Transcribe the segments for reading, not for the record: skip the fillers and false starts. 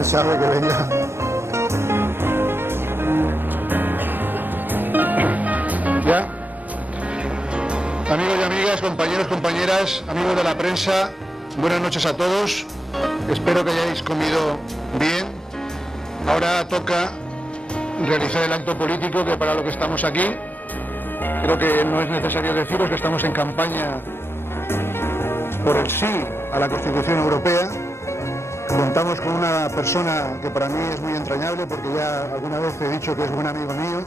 pensaba que venía. ¿Ya? Amigos y amigas, compañeros, compañeras, amigos de la prensa, buenas noches a todos. Espero que hayáis comido bien. Ahora toca realizar el acto político, que para lo que estamos aquí. Creo que no es necesario deciros que estamos en campaña por el sí a la Constitución Europea. Contamos con una persona que para mí es muy entrañable, porque ya alguna vez he dicho que es buen amigo mío,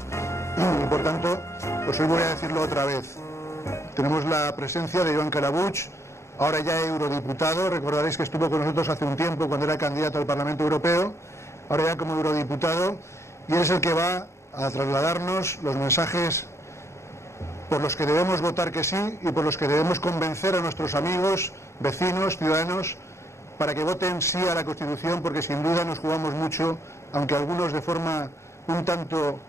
y por tanto, pues hoy voy a decirlo otra vez. Tenemos la presencia de Joan Carabuig, ahora ya eurodiputado. Recordaréis que estuvo con nosotros hace un tiempo cuando era candidato al Parlamento Europeo, ahora ya como eurodiputado, y él es el que va a trasladarnos los mensajes por los que debemos votar que sí y por los que debemos convencer a nuestros amigos, vecinos, ciudadanos, para que voten sí a la Constitución, porque sin duda nos jugamos mucho, aunque algunos de forma un tanto,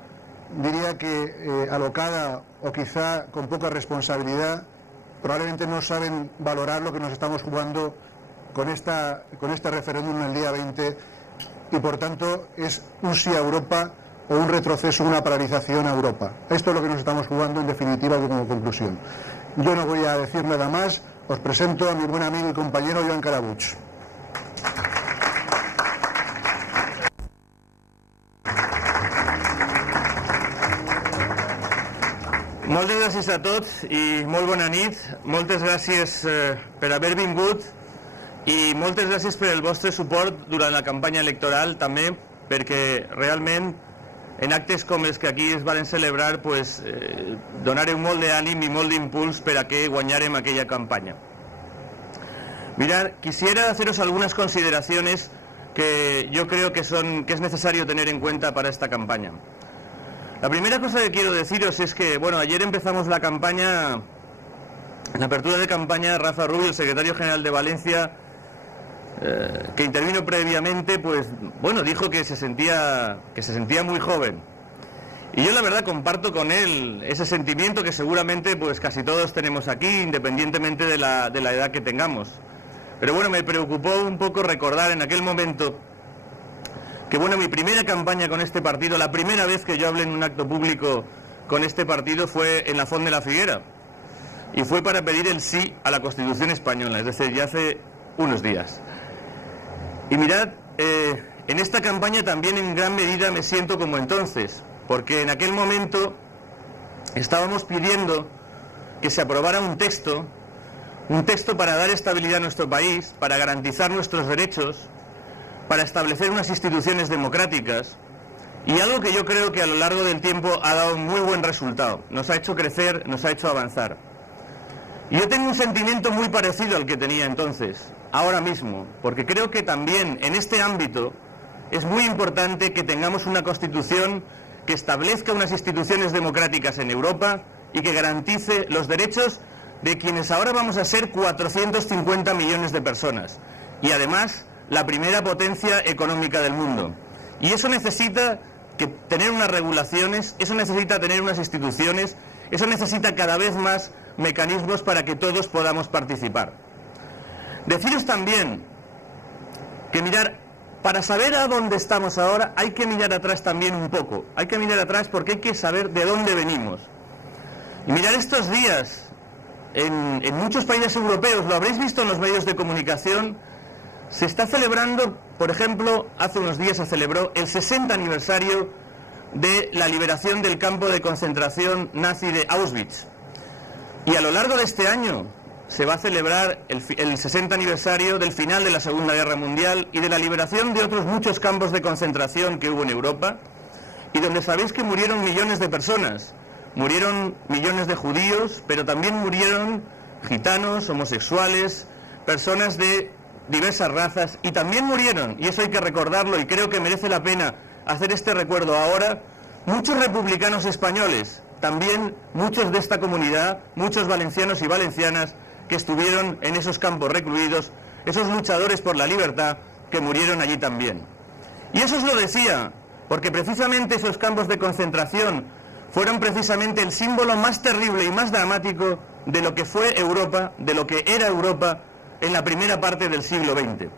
diría que alocada o quizá con poca responsabilidad, probablemente no saben valorar lo que nos estamos jugando con este referéndum el día 20, y por tanto es un sí a Europa o un retroceso, una paralización a Europa. Esto es lo que nos estamos jugando en definitiva como conclusión. Yo no voy a decir nada más, os presento a mi buen amigo y compañero Joan Carabuig. Moltes gràcies a tots i molt bona nit. Moltes gràcies per haver vingut i moltes gràcies per el vostre suport durant la campanya electoral també, perquè realment en actes com els que aquí es van celebrar pues, donareu molt d'ànim i molt d'impuls per a que guanyarem aquella campaña. Mirad, quisiera haceros algunas consideraciones que yo creo que es necesario tener en cuenta para esta campaña. La primera cosa que quiero deciros es que, bueno, ayer empezamos la campaña, en la apertura de campaña, Rafa Rubio, el secretario general de Valencia, que intervino previamente, pues, bueno, dijo que se sentía muy joven. Y yo la verdad comparto con él ese sentimiento que seguramente pues casi todos tenemos aquí, independientemente de la edad que tengamos. Pero bueno, me preocupó un poco recordar en aquel momento que, bueno, mi primera campaña con este partido, la primera vez que yo hablé en un acto público con este partido fue en la Font de la Figuera. Y fue para pedir el sí a la Constitución española, es decir, ya hace unos días. Y mirad, en esta campaña también en gran medida me siento como entonces, porque en aquel momento estábamos pidiendo que se aprobara un texto para dar estabilidad a nuestro país, para garantizar nuestros derechos, para establecer unas instituciones democráticas, y algo que yo creo que a lo largo del tiempo ha dado un muy buen resultado, nos ha hecho crecer, nos ha hecho avanzar. Y yo tengo un sentimiento muy parecido al que tenía entonces, ahora mismo, porque creo que también en este ámbito es muy importante que tengamos una Constitución que establezca unas instituciones democráticas en Europa y que garantice los derechos de quienes ahora vamos a ser 450 millones de personas, y además la primera potencia económica del mundo. Y eso necesita tener unas regulaciones, eso necesita tener unas instituciones, eso necesita cada vez más mecanismos para que todos podamos participar. Deciros también que para saber a dónde estamos ahora hay que mirar atrás también un poco, hay que mirar atrás porque hay que saber de dónde venimos. Y mirar estos días, en muchos países europeos, lo habréis visto en los medios de comunicación, se está celebrando, por ejemplo, hace unos días se celebró el 60 aniversario de la liberación del campo de concentración nazi de Auschwitz. Y a lo largo de este año se va a celebrar el 60 aniversario del final de la Segunda Guerra Mundial y de la liberación de otros muchos campos de concentración que hubo en Europa, y donde sabéis que murieron millones de personas. Murieron millones de judíos, pero también murieron gitanos, homosexuales, personas de diversas razas, y también murieron, y eso hay que recordarlo, y creo que merece la pena hacer este recuerdo ahora, muchos republicanos españoles, también muchos de esta comunidad, muchos valencianos y valencianas que estuvieron en esos campos recluidos, esos luchadores por la libertad que murieron allí también. Y eso os lo decía, porque precisamente esos campos de concentración fueron precisamente el símbolo más terrible y más dramático de lo que fue Europa, de lo que era Europa en la primera parte del siglo XX.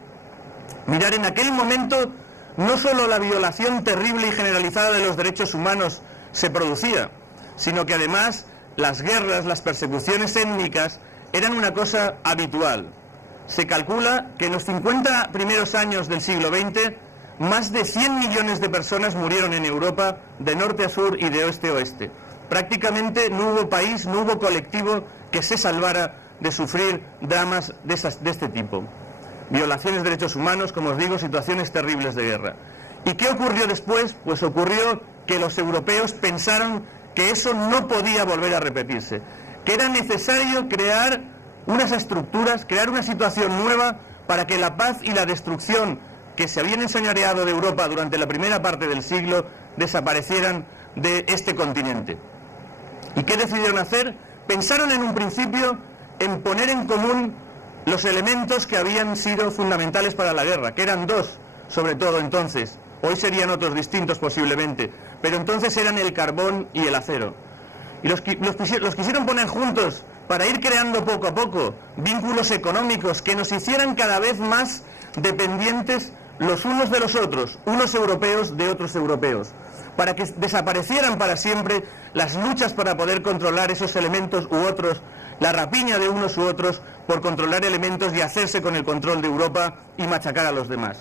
Mirad, en aquel momento no solo la violación terrible y generalizada de los derechos humanos se producía, sino que además las guerras, las persecuciones étnicas eran una cosa habitual. Se calcula que en los 50 primeros años del siglo XX, más de 100 millones de personas murieron en Europa de norte a sur y de oeste a oeste. Prácticamente no hubo país, no hubo colectivo que se salvara de sufrir dramas de este tipo. Violaciones de derechos humanos, como os digo, situaciones terribles de guerra. ¿Y qué ocurrió después? Pues ocurrió que los europeos pensaron que eso no podía volver a repetirse, que era necesario crear unas estructuras, crear una situación nueva para que la paz y la destrucción que se habían enseñoreado de Europa durante la primera parte del siglo desaparecieran de este continente. ¿Y qué decidieron hacer? Pensaron en un principio en poner en común los elementos que habían sido fundamentales para la guerra, que eran dos, sobre todo entonces. Hoy serían otros distintos posiblemente, pero entonces eran el carbón y el acero. Y los quisieron poner juntos para ir creando poco a poco vínculos económicos que nos hicieran cada vez más dependientes los unos de los otros, unos europeos de otros europeos, para que desaparecieran para siempre las luchas para poder controlar esos elementos u otros, la rapiña de unos u otros por controlar elementos y hacerse con el control de Europa y machacar a los demás.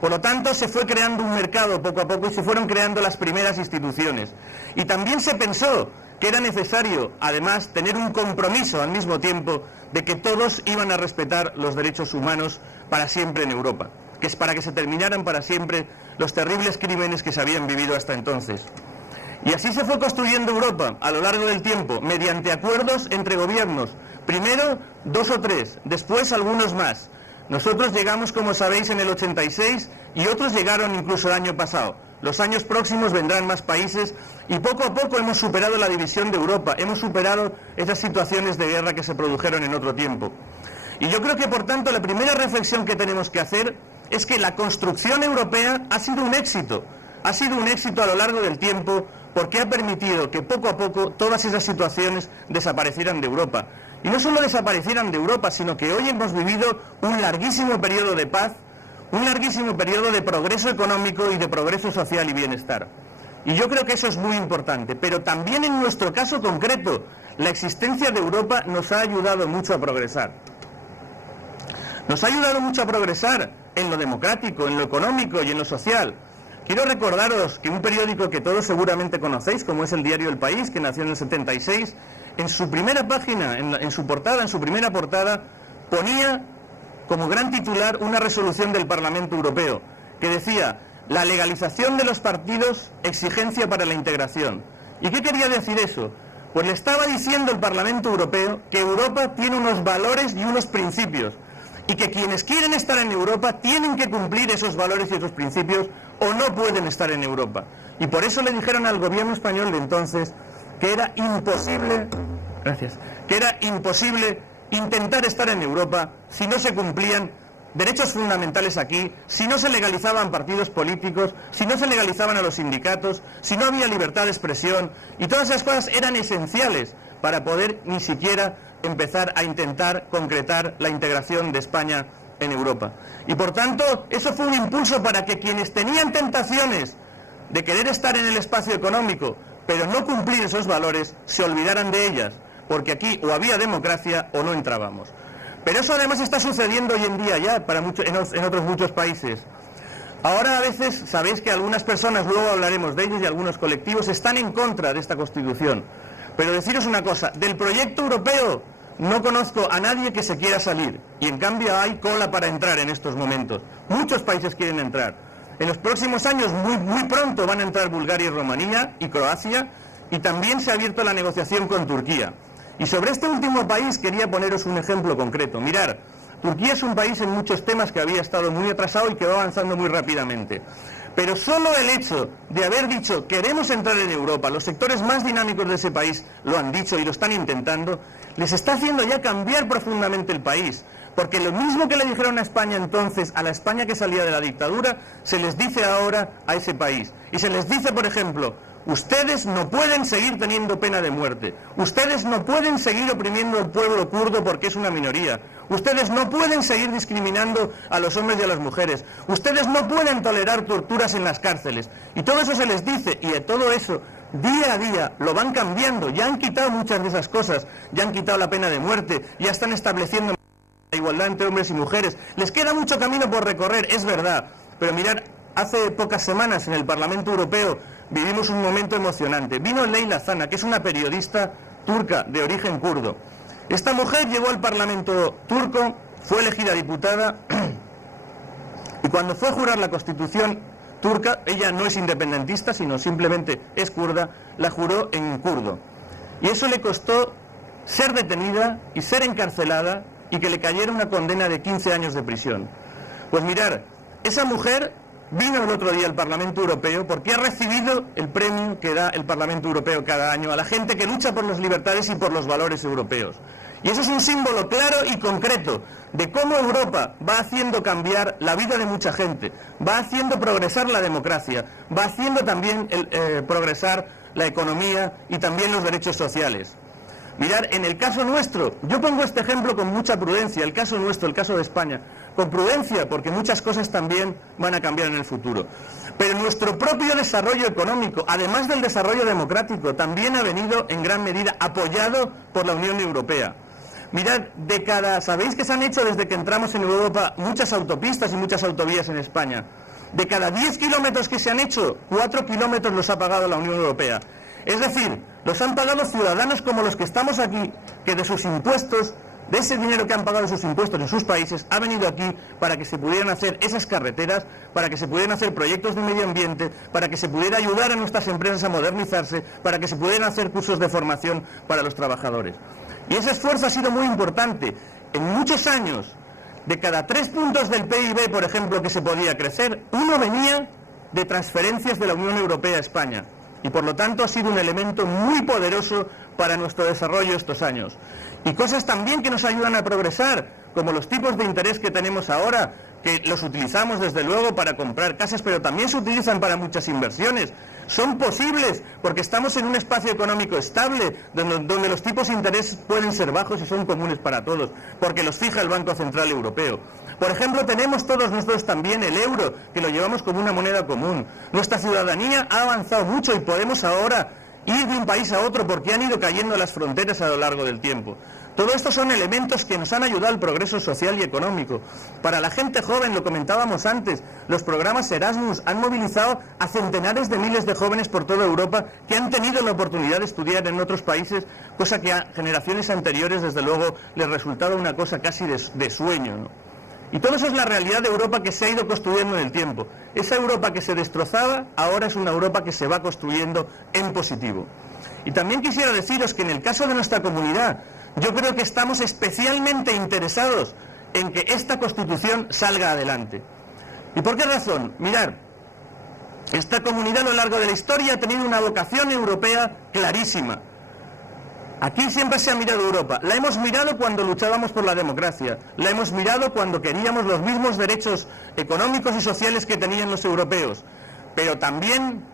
Por lo tanto, se fue creando un mercado poco a poco y se fueron creando las primeras instituciones. Y también se pensó que era necesario, además, tener un compromiso al mismo tiempo de que todos iban a respetar los derechos humanos para siempre en Europa, que es para que se terminaran para siempre los terribles crímenes que se habían vivido hasta entonces. Y así se fue construyendo Europa a lo largo del tiempo, mediante acuerdos entre gobiernos, primero 2 o 3, después algunos más. Nosotros llegamos, como sabéis, en el 86 y otros llegaron incluso el año pasado. Los años próximos vendrán más países y poco a poco hemos superado la división de Europa, hemos superado esas situaciones de guerra que se produjeron en otro tiempo. Y yo creo que, por tanto, la primera reflexión que tenemos que hacer es que la construcción europea ha sido un éxito a lo largo del tiempo, porque ha permitido que poco a poco todas esas situaciones desaparecieran de Europa. Y no solo desaparecieran de Europa, sino que hoy hemos vivido un larguísimo periodo de paz, un larguísimo periodo de progreso económico y de progreso social y bienestar. Y yo creo que eso es muy importante, pero también en nuestro caso concreto, la existencia de Europa nos ha ayudado mucho a progresar. Nos ha ayudado mucho a progresar en lo democrático, en lo económico y en lo social. Quiero recordaros que un periódico que todos seguramente conocéis, como es el diario El País, que nació en el 76, en su primera página, en su primera portada, ponía como gran titular una resolución del Parlamento Europeo, que decía: la legalización de los partidos, exigencia para la integración. ¿Y qué quería decir eso? Pues le estaba diciendo el Parlamento Europeo que Europa tiene unos valores y unos principios, y que quienes quieren estar en Europa tienen que cumplir esos valores y esos principios o no pueden estar en Europa. Y por eso le dijeron al gobierno español de entonces que era imposible, intentar estar en Europa si no se cumplían derechos fundamentales aquí, si no se legalizaban partidos políticos, si no se legalizaban a los sindicatos, si no había libertad de expresión, y todas esas cosas eran esenciales para poder ni siquiera empezar a intentar concretar la integración de España en Europa. Y por tanto, eso fue un impulso para que quienes tenían tentaciones de querer estar en el espacio económico, pero no cumplir esos valores, se olvidaran de ellas, porque aquí o había democracia o no entrábamos. Pero eso además está sucediendo hoy en día ya en otros muchos países. Ahora a veces sabéis que algunas personas, luego hablaremos de ellos, y algunos colectivos están en contra de esta Constitución. Pero deciros una cosa, del proyecto europeo no conozco a nadie que se quiera salir, y en cambio hay cola para entrar en estos momentos. Muchos países quieren entrar. En los próximos años, muy pronto, van a entrar Bulgaria y Rumanía y Croacia, y también se ha abierto la negociación con Turquía. Y sobre este último país quería poneros un ejemplo concreto. Mirad, Turquía es un país en muchos temas que había estado muy atrasado y que va avanzando muy rápidamente. Pero solo el hecho de haber dicho queremos entrar en Europa, los sectores más dinámicos de ese país lo han dicho y lo están intentando, les está haciendo ya cambiar profundamente el país. Porque lo mismo que le dijeron a España entonces, a la España que salía de la dictadura, se les dice ahora a ese país. Y se les dice, por ejemplo, ustedes no pueden seguir teniendo pena de muerte. Ustedes no pueden seguir oprimiendo al pueblo kurdo porque es una minoría. Ustedes no pueden seguir discriminando a los hombres y a las mujeres. Ustedes no pueden tolerar torturas en las cárceles. Y todo eso se les dice, y de todo eso, día a día, lo van cambiando. Ya han quitado muchas de esas cosas, ya han quitado la pena de muerte, ya están estableciendo la igualdad entre hombres y mujeres. Les queda mucho camino por recorrer, es verdad. Pero mirad, hace pocas semanas en el Parlamento Europeo vivimos un momento emocionante. Vino Leyla Zana, que es una periodista turca de origen kurdo. Esta mujer llegó al Parlamento turco, fue elegida diputada y cuando fue a jurar la Constitución turca, ella no es independentista, sino simplemente es kurda, la juró en kurdo. Y eso le costó ser detenida y ser encarcelada y que le cayera una condena de 15 años de prisión. Pues mirar, esa mujer vino el otro día al Parlamento Europeo porque ha recibido el premio que da el Parlamento Europeo cada año a la gente que lucha por las libertades y por los valores europeos. Y eso es un símbolo claro y concreto de cómo Europa va haciendo cambiar la vida de mucha gente, va haciendo progresar la democracia, va haciendo también progresar la economía y también los derechos sociales. Mirad, en el caso nuestro, yo pongo este ejemplo con mucha prudencia, el caso nuestro, el caso de España, con prudencia porque muchas cosas también van a cambiar en el futuro. Pero nuestro propio desarrollo económico, además del desarrollo democrático, también ha venido en gran medida apoyado por la Unión Europea. Mirad, sabéis que se han hecho desde que entramos en Europa muchas autopistas y muchas autovías en España. De cada 10 kilómetros que se han hecho, 4 kilómetros los ha pagado la Unión Europea. Es decir, los han pagado ciudadanos como los que estamos aquí, que de sus impuestos, de ese dinero que han pagado sus impuestos en sus países, ha venido aquí para que se pudieran hacer esas carreteras, para que se pudieran hacer proyectos de medio ambiente, para que se pudiera ayudar a nuestras empresas a modernizarse, para que se pudieran hacer cursos de formación para los trabajadores. Y ese esfuerzo ha sido muy importante. En muchos años, de cada 3 puntos del PIB, por ejemplo, que se podía crecer, uno venía de transferencias de la Unión Europea a España. Y por lo tanto ha sido un elemento muy poderoso para nuestro desarrollo estos años. Y cosas también que nos ayudan a progresar, como los tipos de interés que tenemos ahora, que los utilizamos desde luego para comprar casas, pero también se utilizan para muchas inversiones. Son posibles porque estamos en un espacio económico estable, donde los tipos de interés pueden ser bajos y son comunes para todos, porque los fija el Banco Central Europeo. Por ejemplo, tenemos todos nosotros también el euro, que lo llevamos como una moneda común. Nuestra ciudadanía ha avanzado mucho y podemos ahora ir de un país a otro porque han ido cayendo las fronteras a lo largo del tiempo. Todo esto son elementos que nos han ayudado al progreso social y económico. Para la gente joven, lo comentábamos antes, los programas Erasmus han movilizado a centenares de miles de jóvenes por toda Europa que han tenido la oportunidad de estudiar en otros países, cosa que a generaciones anteriores, desde luego, les resultaba una cosa casi de sueño, ¿no? Y todo eso es la realidad de Europa que se ha ido construyendo en el tiempo. Esa Europa que se destrozaba, ahora es una Europa que se va construyendo en positivo. Y también quisiera deciros que en el caso de nuestra comunidad, yo creo que estamos especialmente interesados en que esta Constitución salga adelante. ¿Y por qué razón? Mirad, esta comunidad a lo largo de la historia ha tenido una vocación europea clarísima. Aquí siempre se ha mirado Europa. La hemos mirado cuando luchábamos por la democracia. La hemos mirado cuando queríamos los mismos derechos económicos y sociales que tenían los europeos. Pero también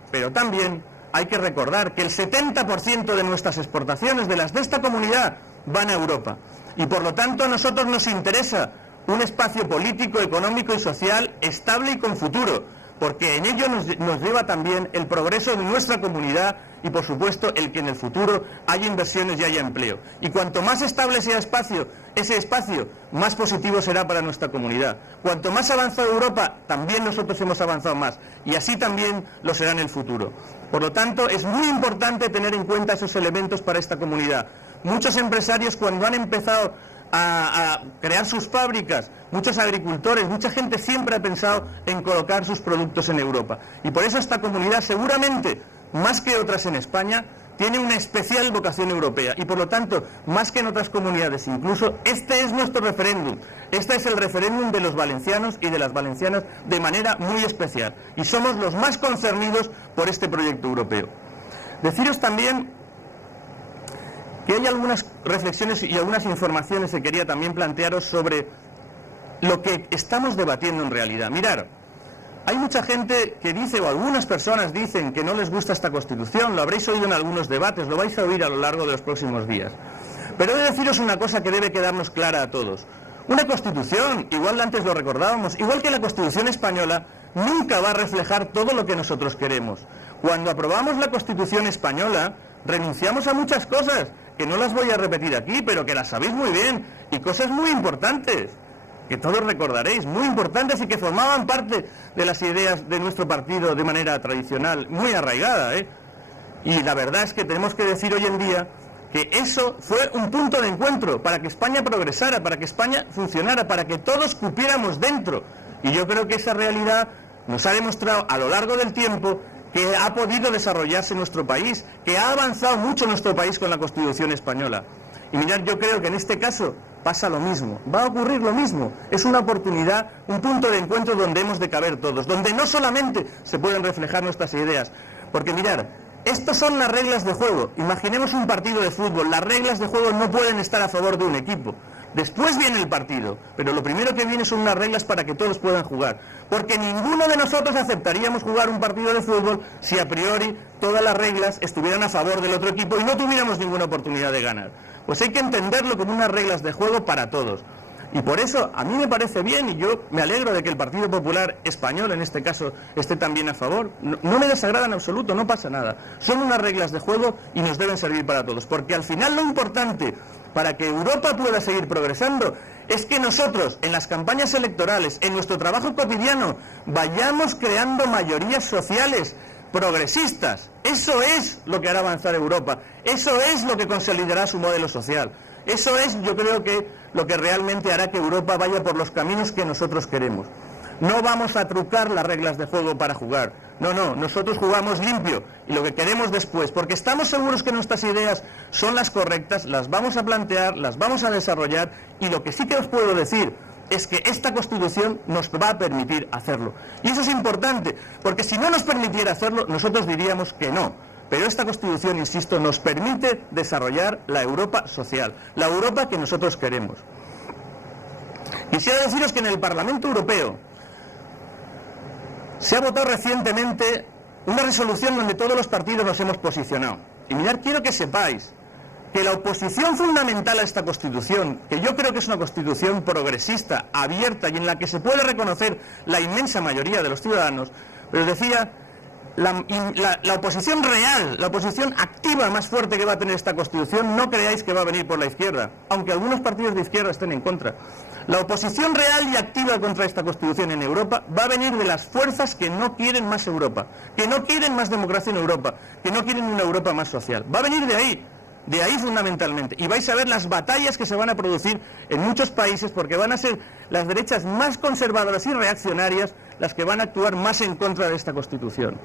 hay que recordar que el 70% de nuestras exportaciones, de las de esta comunidad, van a Europa. Y por lo tanto a nosotros nos interesa un espacio político, económico y social estable y con futuro, porque en ello nos lleva también el progreso de nuestra comunidad y por supuesto el que en el futuro haya inversiones y haya empleo. Y cuanto más estable sea ese espacio, más positivo será para nuestra comunidad. Cuanto más avanzado Europa, también nosotros hemos avanzado más, y así también lo será en el futuro. Por lo tanto, es muy importante tener en cuenta esos elementos para esta comunidad. Muchos empresarios, cuando han empezado a crear sus fábricas, muchos agricultores, mucha gente siempre ha pensado en colocar sus productos en Europa. Y por eso esta comunidad, seguramente, más que otras en España, tiene una especial vocación europea. Y por lo tanto, más que en otras comunidades, incluso, este es nuestro referéndum. Este es el referéndum de los valencianos y de las valencianas de manera muy especial. Y somos los más concernidos por este proyecto europeo. Deciros también que hay algunas reflexiones y algunas informaciones que quería también plantearos sobre lo que estamos debatiendo en realidad. Mirad, hay mucha gente que dice, o algunas personas dicen, que no les gusta esta Constitución. Lo habréis oído en algunos debates, lo vais a oír a lo largo de los próximos días. Pero he de deciros una cosa que debe quedarnos clara a todos. Una Constitución, igual antes lo recordábamos, igual que la Constitución española, nunca va a reflejar todo lo que nosotros queremos. Cuando aprobamos la Constitución española, renunciamos a muchas cosas, que no las voy a repetir aquí, pero que las sabéis muy bien, y cosas muy importantes, que todos recordaréis, muy importantes y que formaban parte de las ideas de nuestro partido de manera tradicional, muy arraigada, ¿eh? Y la verdad es que tenemos que decir hoy en día que eso fue un punto de encuentro para que España progresara, para que España funcionara, para que todos cupiéramos dentro. Y yo creo que esa realidad nos ha demostrado a lo largo del tiempo que ha podido desarrollarse nuestro país, que ha avanzado mucho nuestro país con la Constitución española. Y mirad, yo creo que en este caso pasa lo mismo, va a ocurrir lo mismo. Es una oportunidad, un punto de encuentro donde hemos de caber todos, donde no solamente se pueden reflejar nuestras ideas, porque mirad, estas son las reglas de juego. Imaginemos un partido de fútbol. Las reglas de juego no pueden estar a favor de un equipo. Después viene el partido, pero lo primero que viene son unas reglas para que todos puedan jugar. Porque ninguno de nosotros aceptaríamos jugar un partido de fútbol si a priori todas las reglas estuvieran a favor del otro equipo y no tuviéramos ninguna oportunidad de ganar. Pues hay que entenderlo como unas reglas de juego para todos. Y por eso a mí me parece bien y yo me alegro de que el Partido Popular Español, en este caso, esté también a favor. No me desagrada en absoluto, no pasa nada. Son unas reglas de juego y nos deben servir para todos. Porque al final lo importante para que Europa pueda seguir progresando es que nosotros, en las campañas electorales, en nuestro trabajo cotidiano, vayamos creando mayorías sociales progresistas. Eso es lo que hará avanzar Europa. Eso es lo que consolidará su modelo social. Eso es, yo creo que, lo que realmente hará que Europa vaya por los caminos que nosotros queremos. No vamos a trucar las reglas de juego para jugar. No, nosotros jugamos limpio y lo que queremos después, porque estamos seguros que nuestras ideas son las correctas, las vamos a plantear, las vamos a desarrollar y lo que sí que os puedo decir es que esta Constitución nos va a permitir hacerlo. Y eso es importante, porque si no nos permitiera hacerlo, nosotros diríamos que no. Pero esta Constitución, insisto, nos permite desarrollar la Europa social, la Europa que nosotros queremos. Quisiera deciros que en el Parlamento Europeo se ha votado recientemente una resolución donde todos los partidos nos hemos posicionado. Y mirad, quiero que sepáis que la oposición fundamental a esta Constitución, que yo creo que es una Constitución progresista, abierta y en la que se puede reconocer la inmensa mayoría de los ciudadanos, pero decía, la oposición real, la oposición activa más fuerte que va a tener esta Constitución, no creáis que va a venir por la izquierda, aunque algunos partidos de izquierda estén en contra. La oposición real y activa contra esta Constitución en Europa va a venir de las fuerzas que no quieren más Europa, que no quieren más democracia en Europa, que no quieren una Europa más social. Va a venir de ahí fundamentalmente. Y vais a ver las batallas que se van a producir en muchos países porque van a ser las derechas más conservadoras y reaccionarias las que van a actuar más en contra de esta Constitución.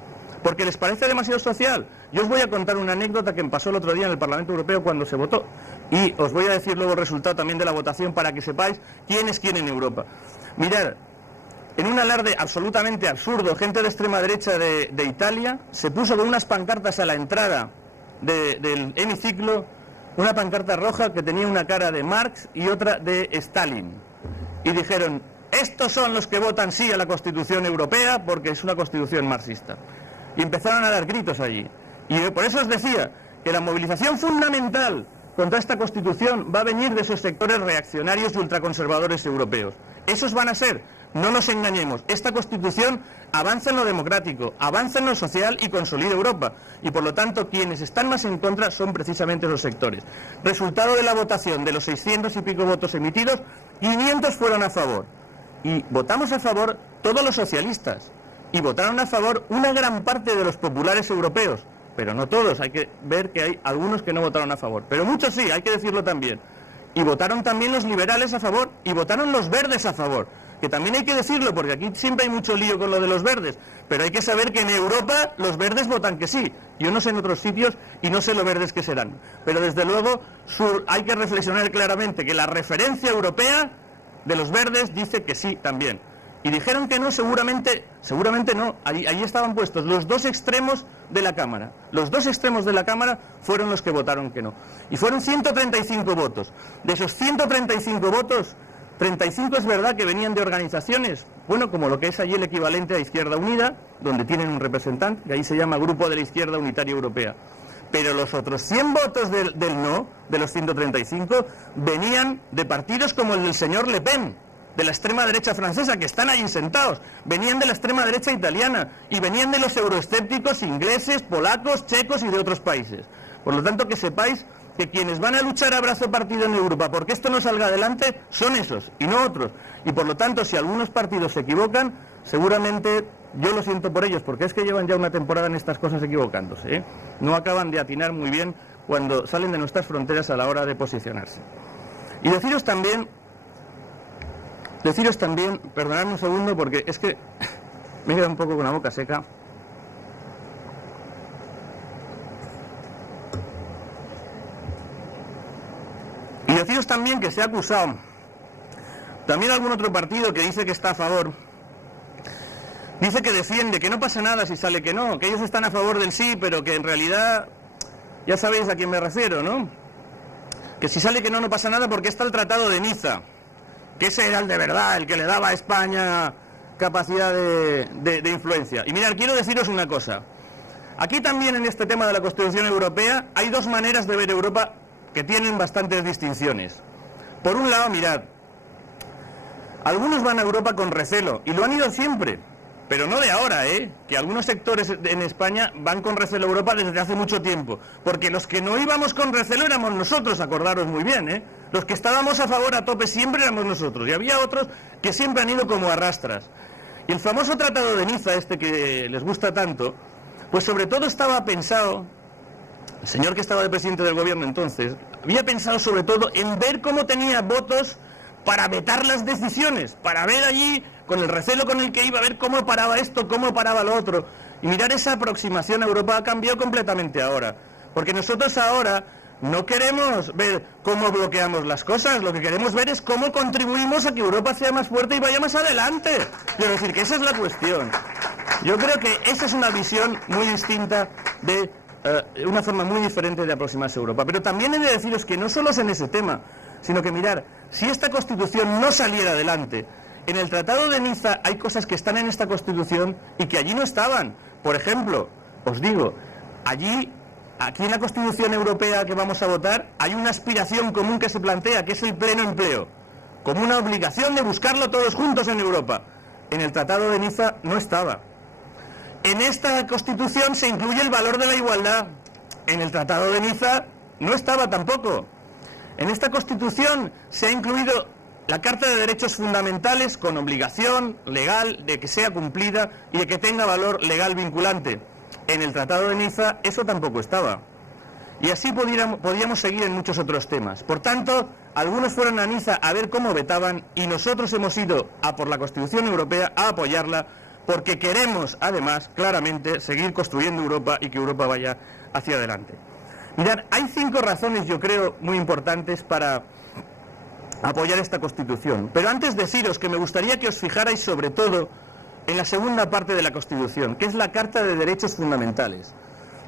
Porque les parece demasiado social. Yo os voy a contar una anécdota que me pasó el otro día en el Parlamento Europeo cuando se votó. Y os voy a decir luego el resultado también de la votación para que sepáis quién es quién en Europa. Mirad, en un alarde absolutamente absurdo, gente de extrema derecha de Italia se puso con unas pancartas a la entrada del hemiciclo, una pancarta roja que tenía una cara de Marx y otra de Stalin. Y dijeron, estos son los que votan sí a la Constitución Europea porque es una Constitución marxista. Y empezaron a dar gritos allí. Y por eso os decía que la movilización fundamental contra esta Constitución va a venir de esos sectores reaccionarios y ultraconservadores europeos. Esos van a ser, no nos engañemos, esta Constitución avanza en lo democrático, avanza en lo social y consolida Europa. Y por lo tanto, quienes están más en contra son precisamente esos sectores. Resultado de la votación, de los 600 y pico votos emitidos, 500 fueron a favor. Y votamos a favor todos los socialistas. Y votaron a favor una gran parte de los populares europeos, pero no todos, hay que ver que hay algunos que no votaron a favor, pero muchos sí, hay que decirlo también. Y votaron también los liberales a favor, y votaron los verdes a favor, que también hay que decirlo, porque aquí siempre hay mucho lío con lo de los verdes, pero hay que saber que en Europa los verdes votan que sí, yo no sé en otros sitios y no sé lo verdes que serán, pero desde luego hay que reflexionar claramente que la referencia europea de los verdes dice que sí también. Y dijeron que no, seguramente no, ahí estaban puestos los dos extremos de la Cámara. Los dos extremos de la Cámara fueron los que votaron que no. Y fueron 135 votos. De esos 135 votos, 35 es verdad que venían de organizaciones, bueno, como lo que es allí el equivalente a Izquierda Unida, donde tienen un representante, que ahí se llama Grupo de la Izquierda Unitaria Europea. pero los otros 100 votos del no, de los 135, venían de partidos como el del señor Le Pen, de la extrema derecha francesa, que están ahí sentados, venían de la extrema derecha italiana y venían de los euroescépticos ingleses, polacos, checos y de otros países. Por lo tanto, que sepáis que quienes van a luchar a brazo partido en Europa porque esto no salga adelante son esos y no otros. Y por lo tanto, si algunos partidos se equivocan, seguramente yo lo siento por ellos, porque es que llevan ya una temporada en estas cosas equivocándose, ¿eh? No acaban de atinar muy bien cuando salen de nuestras fronteras a la hora de posicionarse. Y deciros también, perdonadme un segundo porque es que me he quedado un poco con la boca seca. Y deciros también que se ha acusado también algún otro partido que dice que está a favor, dice que defiende, que no pasa nada si sale que no, que ellos están a favor del sí, pero que en realidad, ya sabéis a quién me refiero, ¿no? Que si sale que no, no pasa nada porque está el Tratado de Niza, que ese era el de verdad, el que le daba a España capacidad de influencia. Y mirad, quiero deciros una cosa. Aquí también en este tema de la Constitución Europea hay dos maneras de ver Europa que tienen bastantes distinciones. Por un lado, mirad, algunos van a Europa con recelo, y lo han ido siempre, pero no de ahora, que algunos sectores en España van con recelo a Europa desde hace mucho tiempo, porque los que no íbamos con recelo éramos nosotros, acordaros muy bien, los que estábamos a favor a tope siempre éramos nosotros, y había otros que siempre han ido como a rastras. Y el famoso Tratado de Niza, este que les gusta tanto, pues sobre todo estaba pensado, el señor que estaba de presidente del gobierno entonces, había pensado sobre todo en ver cómo tenía votos para vetar las decisiones, para ver allí, con el recelo con el que iba, a ver cómo paraba esto, cómo paraba lo otro. Y mirar, esa aproximación a Europa ha cambiado completamente ahora. Porque nosotros ahora no queremos ver cómo bloqueamos las cosas, lo que queremos ver es cómo contribuimos a que Europa sea más fuerte y vaya más adelante. Quiero decir que esa es la cuestión. Yo creo que esa es una visión muy distinta de una forma muy diferente de aproximarse a Europa. Pero también he de deciros que no solo es en ese tema, sino que mirar, si esta Constitución no saliera adelante, en el Tratado de Niza hay cosas que están en esta Constitución y que allí no estaban. Por ejemplo, os digo, aquí en la Constitución Europea que vamos a votar, hay una aspiración común que se plantea, que es el pleno empleo, como una obligación de buscarlo todos juntos en Europa. En el Tratado de Niza no estaba. En esta Constitución se incluye el valor de la igualdad. En el Tratado de Niza no estaba tampoco. En esta Constitución se ha incluido la Carta de Derechos Fundamentales con obligación legal de que sea cumplida y de que tenga valor legal vinculante. En el Tratado de Niza eso tampoco estaba. Y así podíamos seguir en muchos otros temas. Por tanto, algunos fueron a Niza a ver cómo vetaban y nosotros hemos ido a por la Constitución Europea a apoyarla porque queremos, además, claramente, seguir construyendo Europa y que Europa vaya hacia adelante. Mirad, hay 5 razones, yo creo, muy importantes para apoyar esta Constitución. Pero antes deciros que me gustaría que os fijarais sobre todo en la segunda parte de la Constitución, que es la Carta de Derechos Fundamentales.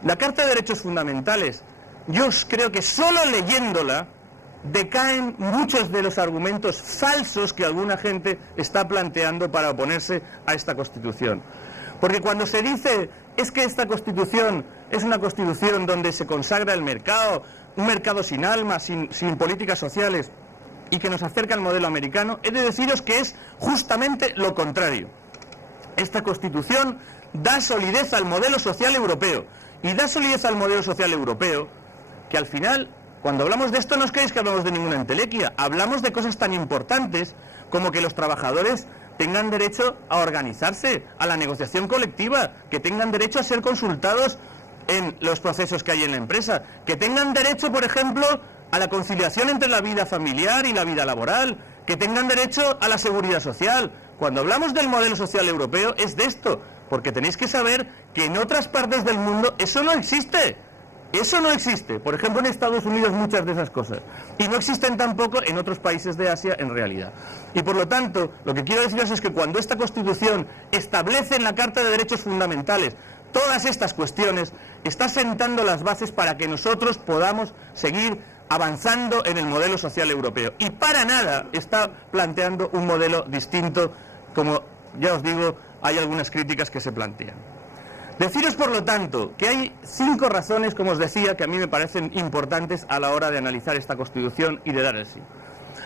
La Carta de Derechos Fundamentales, yo creo que solo leyéndola decaen muchos de los argumentos falsos que alguna gente está planteando para oponerse a esta Constitución. Porque cuando se dice es que esta Constitución es una Constitución donde se consagra el mercado, un mercado sin alma, sin políticas sociales y que nos acerca al modelo americano, he de deciros que es justamente lo contrario. Esta Constitución da solidez al modelo social europeo y da solidez al modelo social europeo que al final, cuando hablamos de esto, no os creéis que hablamos de ninguna entelequia, hablamos de cosas tan importantes como que los trabajadores tengan derecho a organizarse, a la negociación colectiva, que tengan derecho a ser consultados en los procesos que hay en la empresa, que tengan derecho, por ejemplo, a la conciliación entre la vida familiar y la vida laboral, que tengan derecho a la seguridad social. Cuando hablamos del modelo social europeo es de esto, porque tenéis que saber que en otras partes del mundo eso no existe. Eso no existe, por ejemplo en Estados Unidos muchas de esas cosas, y no existen tampoco en otros países de Asia en realidad. Y por lo tanto, lo que quiero deciros es que cuando esta Constitución establece en la Carta de Derechos Fundamentales todas estas cuestiones, está sentando las bases para que nosotros podamos seguir avanzando en el modelo social europeo. Y para nada está planteando un modelo distinto, como ya os digo, hay algunas críticas que se plantean. Deciros, por lo tanto, que hay 5 razones, como os decía, que a mí me parecen importantes a la hora de analizar esta Constitución y de dar el sí.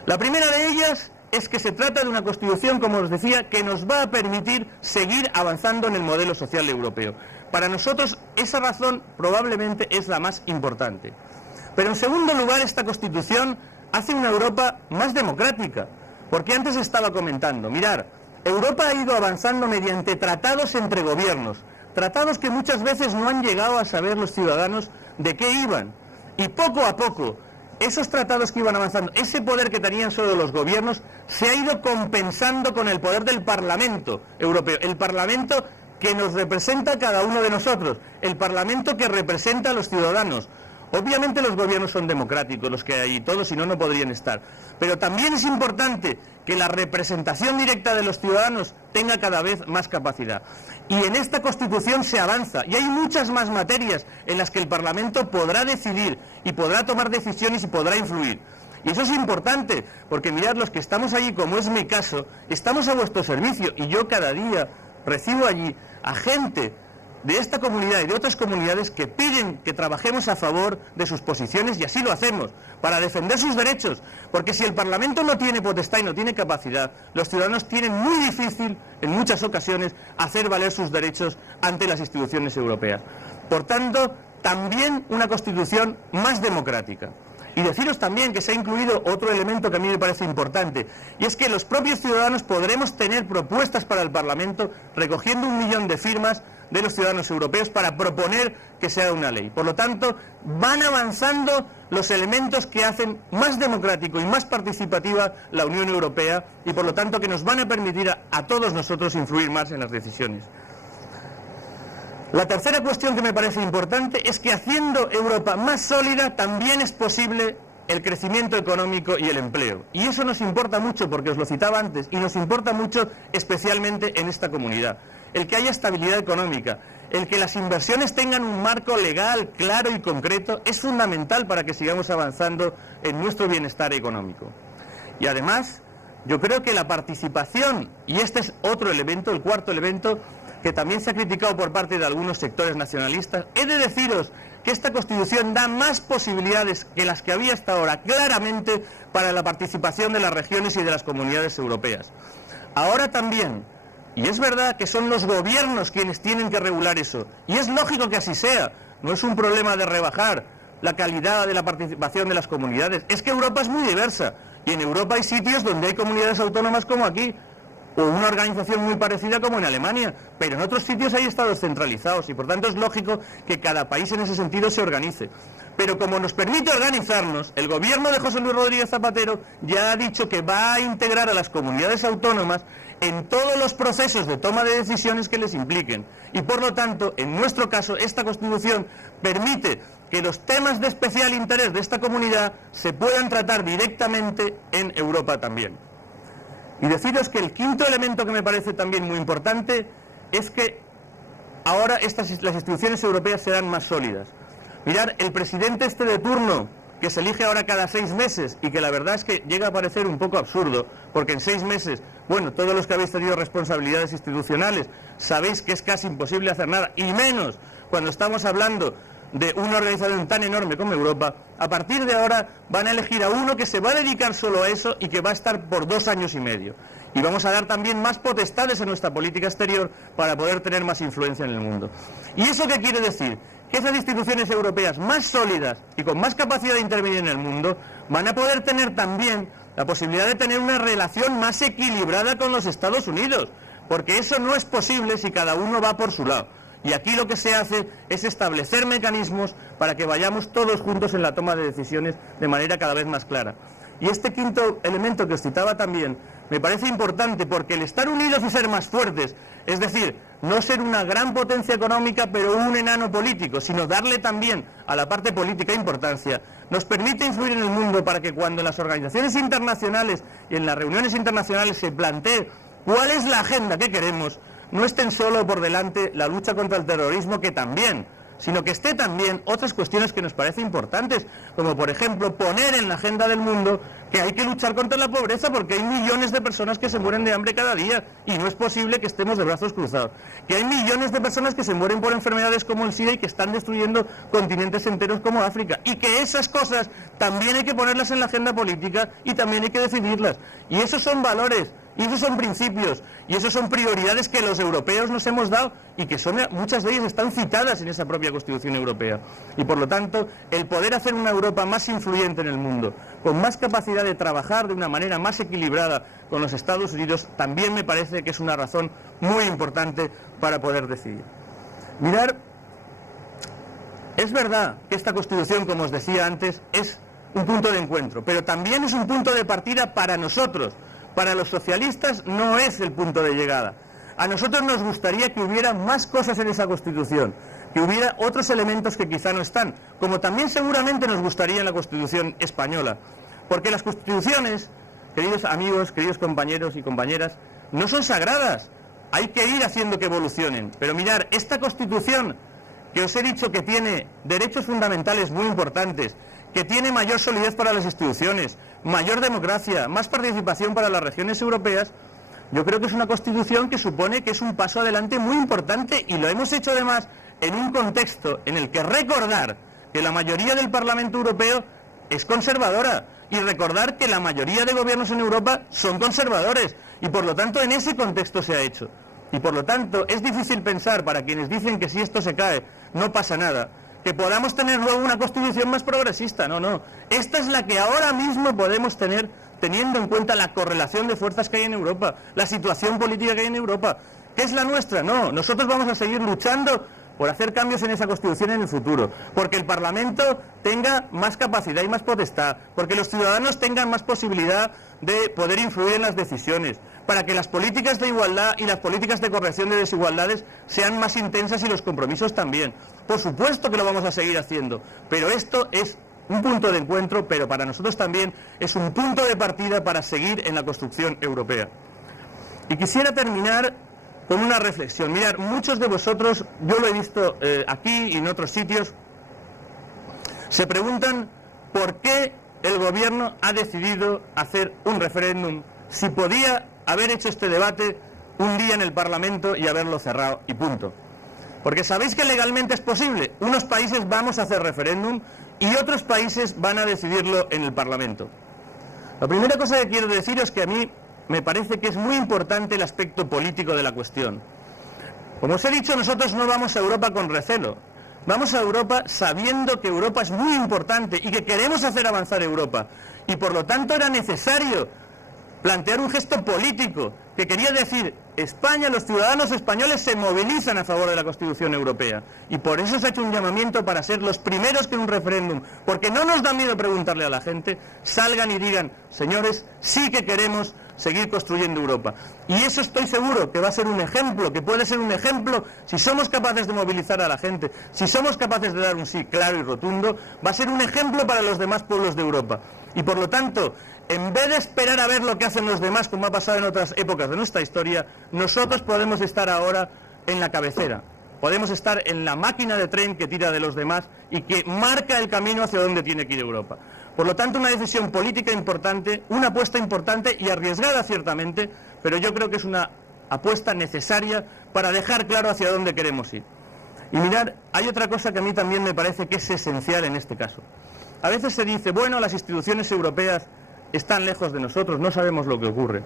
La primera de ellas es que se trata de una Constitución, como os decía, que nos va a permitir seguir avanzando en el modelo social europeo. Para nosotros esa razón probablemente es la más importante. Pero en segundo lugar, esta Constitución hace una Europa más democrática, porque antes estaba comentando, mirad, Europa ha ido avanzando mediante tratados entre gobiernos, tratados que muchas veces no han llegado a saber los ciudadanos de qué iban, y poco a poco esos tratados que iban avanzando, ese poder que tenían solo los gobiernos, se ha ido compensando con el poder del Parlamento Europeo, el Parlamento que nos representa a cada uno de nosotros, el Parlamento que representa a los ciudadanos. Obviamente los gobiernos son democráticos, los que hay todos, si no, no podrían estar. Pero también es importante que la representación directa de los ciudadanos tenga cada vez más capacidad. Y en esta Constitución se avanza, y hay muchas más materias en las que el Parlamento podrá decidir, y podrá tomar decisiones y podrá influir. Y eso es importante, porque mirad, los que estamos allí, como es mi caso, estamos a vuestro servicio, y yo cada día recibo allí a gente de esta comunidad y de otras comunidades que piden que trabajemos a favor de sus posiciones, y así lo hacemos, para defender sus derechos, porque si el Parlamento no tiene potestad y no tiene capacidad, los ciudadanos tienen muy difícil, en muchas ocasiones, hacer valer sus derechos ante las instituciones europeas. Por tanto, también una Constitución más democrática. Y deciros también que se ha incluido otro elemento que a mí me parece importante, y es que los propios ciudadanos podremos tener propuestas para el Parlamento recogiendo 1 millón de firmas de los ciudadanos europeos para proponer que se haga una ley. Por lo tanto, van avanzando los elementos que hacen más democrático y más participativa la Unión Europea, y por lo tanto que nos van a permitir a todos nosotros influir más en las decisiones. La tercera cuestión que me parece importante es que haciendo Europa más sólida también es posible el crecimiento económico y el empleo. Y eso nos importa mucho, porque os lo citaba antes, y nos importa mucho especialmente en esta comunidad. El que haya estabilidad económica, el que las inversiones tengan un marco legal, claro y concreto, es fundamental para que sigamos avanzando en nuestro bienestar económico. Y además, yo creo que la participación, y este es otro elemento, el cuarto elemento, que también se ha criticado por parte de algunos sectores nacionalistas, he de deciros que esta Constitución da más posibilidades que las que había hasta ahora, claramente, para la participación de las regiones y de las comunidades europeas. Ahora también, y es verdad que son los gobiernos quienes tienen que regular eso, y es lógico que así sea, no es un problema de rebajar la calidad de la participación de las comunidades, es que Europa es muy diversa, y en Europa hay sitios donde hay comunidades autónomas como aquí, o una organización muy parecida como en Alemania, pero en otros sitios hay estados centralizados, y por tanto es lógico que cada país en ese sentido se organice. Pero como nos permite organizarnos, el gobierno de José Luis Rodríguez Zapatero ya ha dicho que va a integrar a las comunidades autónomas en todos los procesos de toma de decisiones que les impliquen. Y por lo tanto, en nuestro caso, esta Constitución permite que los temas de especial interés de esta comunidad se puedan tratar directamente en Europa también. Y deciros que el quinto elemento que me parece también muy importante es que ahora las instituciones europeas serán más sólidas. Mirad, el presidente de turno, que se elige ahora cada 6 meses, y que la verdad es que llega a parecer un poco absurdo, porque en 6 meses, bueno, todos los que habéis tenido responsabilidades institucionales sabéis que es casi imposible hacer nada, y menos cuando estamos hablando de una organización tan enorme como Europa. A partir de ahora van a elegir a uno que se va a dedicar solo a eso y que va a estar por 2 años y medio. Y vamos a dar también más potestades en nuestra política exterior para poder tener más influencia en el mundo. ¿Y eso qué quiere decir? Que esas instituciones europeas más sólidas y con más capacidad de intervenir en el mundo van a poder tener también la posibilidad de tener una relación más equilibrada con los Estados Unidos, porque eso no es posible si cada uno va por su lado. Y aquí lo que se hace es establecer mecanismos para que vayamos todos juntos en la toma de decisiones de manera cada vez más clara. Y este quinto elemento que os citaba también me parece importante, porque el estar unidos y ser más fuertes, es decir, no ser una gran potencia económica pero un enano político, sino darle también a la parte política importancia, nos permite influir en el mundo para que cuando en las organizaciones internacionales y en las reuniones internacionales se plantee cuál es la agenda que queremos, no estén solo por delante la lucha contra el terrorismo, que también, sino que esté también otras cuestiones que nos parecen importantes, como por ejemplo poner en la agenda del mundo que hay que luchar contra la pobreza porque hay millones de personas que se mueren de hambre cada día y no es posible que estemos de brazos cruzados, que hay millones de personas que se mueren por enfermedades como el SIDA y que están destruyendo continentes enteros como África, y que esas cosas también hay que ponerlas en la agenda política y también hay que decidirlas, y esos son valores, y esos son principios, y esos son prioridades que los europeos nos hemos dado y que muchas de ellas están citadas en esa propia Constitución Europea. Y por lo tanto, el poder hacer una Europa más influyente en el mundo, con más capacidad de trabajar de una manera más equilibrada con los Estados Unidos, también me parece que es una razón muy importante para poder decidir. Mirad, es verdad que esta Constitución, como os decía antes, es un punto de encuentro, pero también es un punto de partida para nosotros. Para los socialistas no es el punto de llegada. A nosotros nos gustaría que hubiera más cosas en esa Constitución, que hubiera otros elementos que quizá no están, como también seguramente nos gustaría en la Constitución española. Porque las constituciones, queridos amigos, queridos compañeros y compañeras, no son sagradas. Hay que ir haciendo que evolucionen. Pero mirad, esta Constitución, que os he dicho que tiene derechos fundamentales muy importantes, que tiene mayor solidez para las instituciones, mayor democracia, más participación para las regiones europeas, yo creo que es una Constitución que supone que es un paso adelante muy importante, y lo hemos hecho además en un contexto en el que recordar que la mayoría del Parlamento Europeo es conservadora, y recordar que la mayoría de gobiernos en Europa son conservadores, y por lo tanto en ese contexto se ha hecho. Y por lo tanto es difícil pensar, para quienes dicen que si esto se cae no pasa nada, que podamos tener luego una Constitución más progresista. No. Esta es la que ahora mismo podemos tener, teniendo en cuenta la correlación de fuerzas que hay en Europa, la situación política que hay en Europa. ¿Qué es la nuestra? No, nosotros vamos a seguir luchando por hacer cambios en esa Constitución en el futuro, porque el Parlamento tenga más capacidad y más potestad, porque los ciudadanos tengan más posibilidad de poder influir en las decisiones, para que las políticas de igualdad y las políticas de corrección de desigualdades sean más intensas y los compromisos también. Por supuesto que lo vamos a seguir haciendo, pero esto es un punto de encuentro, pero para nosotros también es un punto de partida para seguir en la construcción europea. Y quisiera terminar con una reflexión. Mirad, muchos de vosotros, yo lo he visto aquí y en otros sitios, se preguntan por qué el gobierno ha decidido hacer un referéndum, si podía haber hecho este debate un día en el Parlamento y haberlo cerrado y punto. Porque sabéis que legalmente es posible. Unos países vamos a hacer referéndum y otros países van a decidirlo en el Parlamento. La primera cosa que quiero decir es que a mí me parece que es muy importante el aspecto político de la cuestión. Como os he dicho, nosotros no vamos a Europa con recelo. Vamos a Europa sabiendo que Europa es muy importante y que queremos hacer avanzar Europa. Y por lo tanto era necesario plantear un gesto político que quería decir: España, los ciudadanos españoles se movilizan a favor de la Constitución Europea, y por eso se ha hecho un llamamiento para ser los primeros que en un referéndum, porque no nos da miedo preguntarle a la gente, salgan y digan: señores, sí que queremos seguir construyendo Europa. Y eso estoy seguro que va a ser un ejemplo, que puede ser un ejemplo, si somos capaces de movilizar a la gente, si somos capaces de dar un sí claro y rotundo, va a ser un ejemplo para los demás pueblos de Europa. Y por lo tanto, en vez de esperar a ver lo que hacen los demás, como ha pasado en otras épocas de nuestra historia, nosotros podemos estar ahora en la cabecera. Podemos estar en la máquina de tren que tira de los demás y que marca el camino hacia donde tiene que ir Europa. Por lo tanto, una decisión política importante, una apuesta importante y arriesgada ciertamente, pero yo creo que es una apuesta necesaria para dejar claro hacia dónde queremos ir. Y mirad, hay otra cosa que a mí también me parece que es esencial en este caso. A veces se dice: bueno, las instituciones europeas están lejos de nosotros, no sabemos lo que ocurre.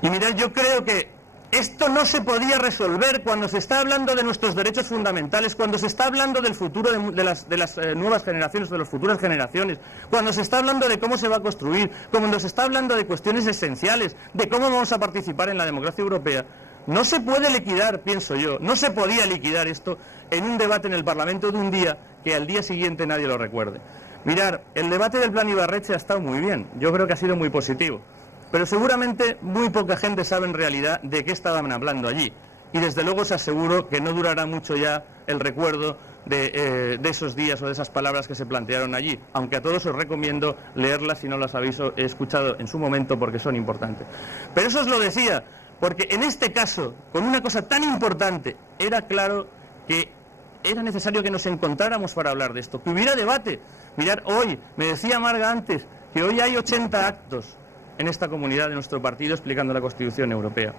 Y mirad, yo creo que esto no se podía resolver cuando se está hablando de nuestros derechos fundamentales, cuando se está hablando del futuro de las nuevas generaciones, de las futuras generaciones, cuando se está hablando de cómo se va a construir, cuando se está hablando de cuestiones esenciales, de cómo vamos a participar en la democracia europea. No se puede liquidar, pienso yo, no se podía liquidar esto en un debate en el Parlamento de un día que al día siguiente nadie lo recuerde. Mirad, el debate del Plan Ibarretxe ha estado muy bien, yo creo que ha sido muy positivo, pero seguramente muy poca gente sabe en realidad de qué estaban hablando allí, y desde luego os aseguro que no durará mucho ya el recuerdo de esos días o de esas palabras que se plantearon allí, aunque a todos os recomiendo leerlas si no las habéis escuchado en su momento, porque son importantes. Pero eso os lo decía porque en este caso, con una cosa tan importante, era claro que era necesario que nos encontráramos para hablar de esto, que hubiera debate. Mirad, hoy, me decía Marga antes, que hoy hay 80 actos en esta comunidad de nuestro partido explicando la Constitución Europea.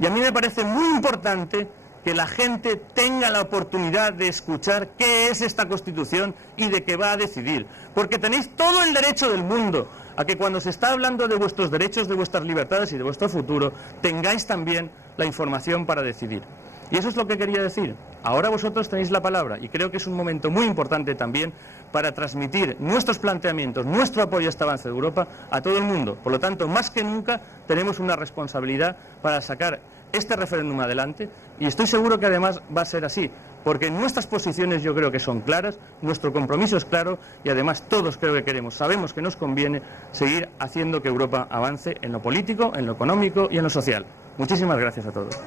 Y a mí me parece muy importante que la gente tenga la oportunidad de escuchar qué es esta Constitución y de qué va a decidir. Porque tenéis todo el derecho del mundo a que cuando se está hablando de vuestros derechos, de vuestras libertades y de vuestro futuro, tengáis también la información para decidir. Y eso es lo que quería decir. Ahora vosotros tenéis la palabra y creo que es un momento muy importante también para transmitir nuestros planteamientos, nuestro apoyo a este avance de Europa a todo el mundo. Por lo tanto, más que nunca tenemos una responsabilidad para sacar este referéndum adelante y estoy seguro que además va a ser así, porque nuestras posiciones yo creo que son claras, nuestro compromiso es claro y además todos creo que queremos, sabemos que nos conviene seguir haciendo que Europa avance en lo político, en lo económico y en lo social. Muchísimas gracias a todos.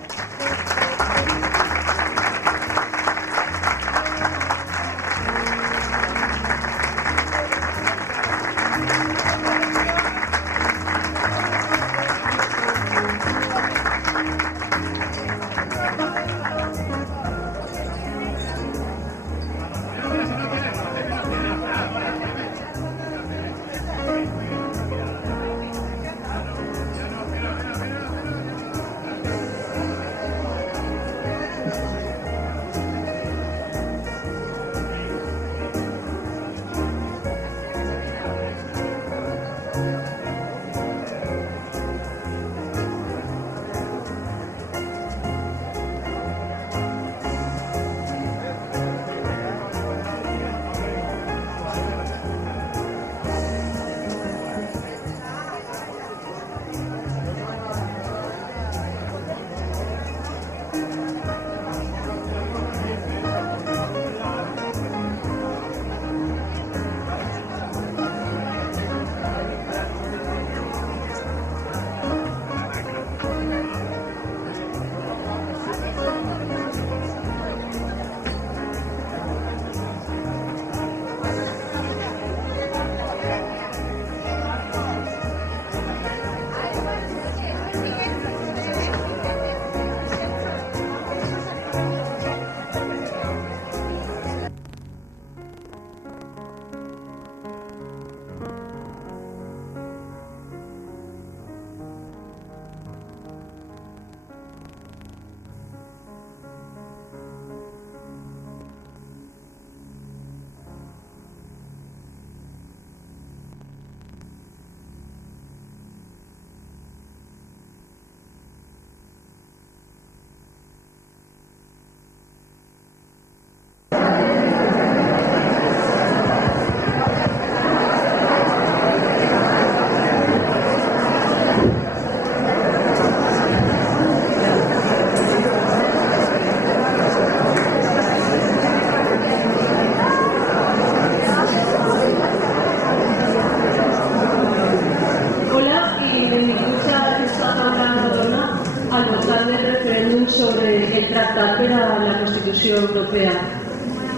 Europea.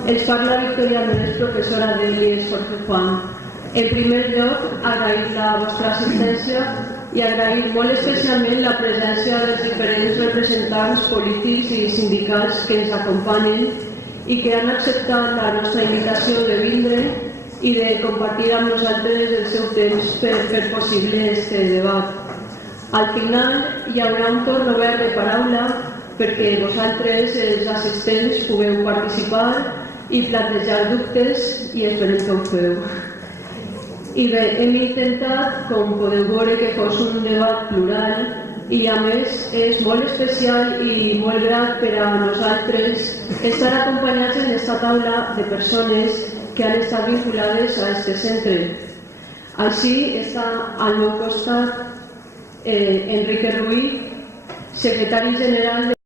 Els parla Victoria Menés, professora de l'IES Jorge Juan. En primer lloc, agrair la vostra assistència i agrair molt especialment la presència dels diferents representants polítics i sindicals que ens acompanyen i que han acceptat la nostra invitació de vindre i de compartir amb nosaltres el seu temps per fer possible este debat. Al final hi haurà un torn obert de paraula perquè vosaltres, els assistents, pugueu participar i plantejar dubtes i esperem que ho feu. I bé, hem intentat, com podeu veure, que fos un debat plural i a més és molt especial i molt grat per a nosaltres estar acompanyats en aquesta taula de persones que han estat vinculades a aquest centre. Així està al meu costat Enrique Ruiz, secretari general de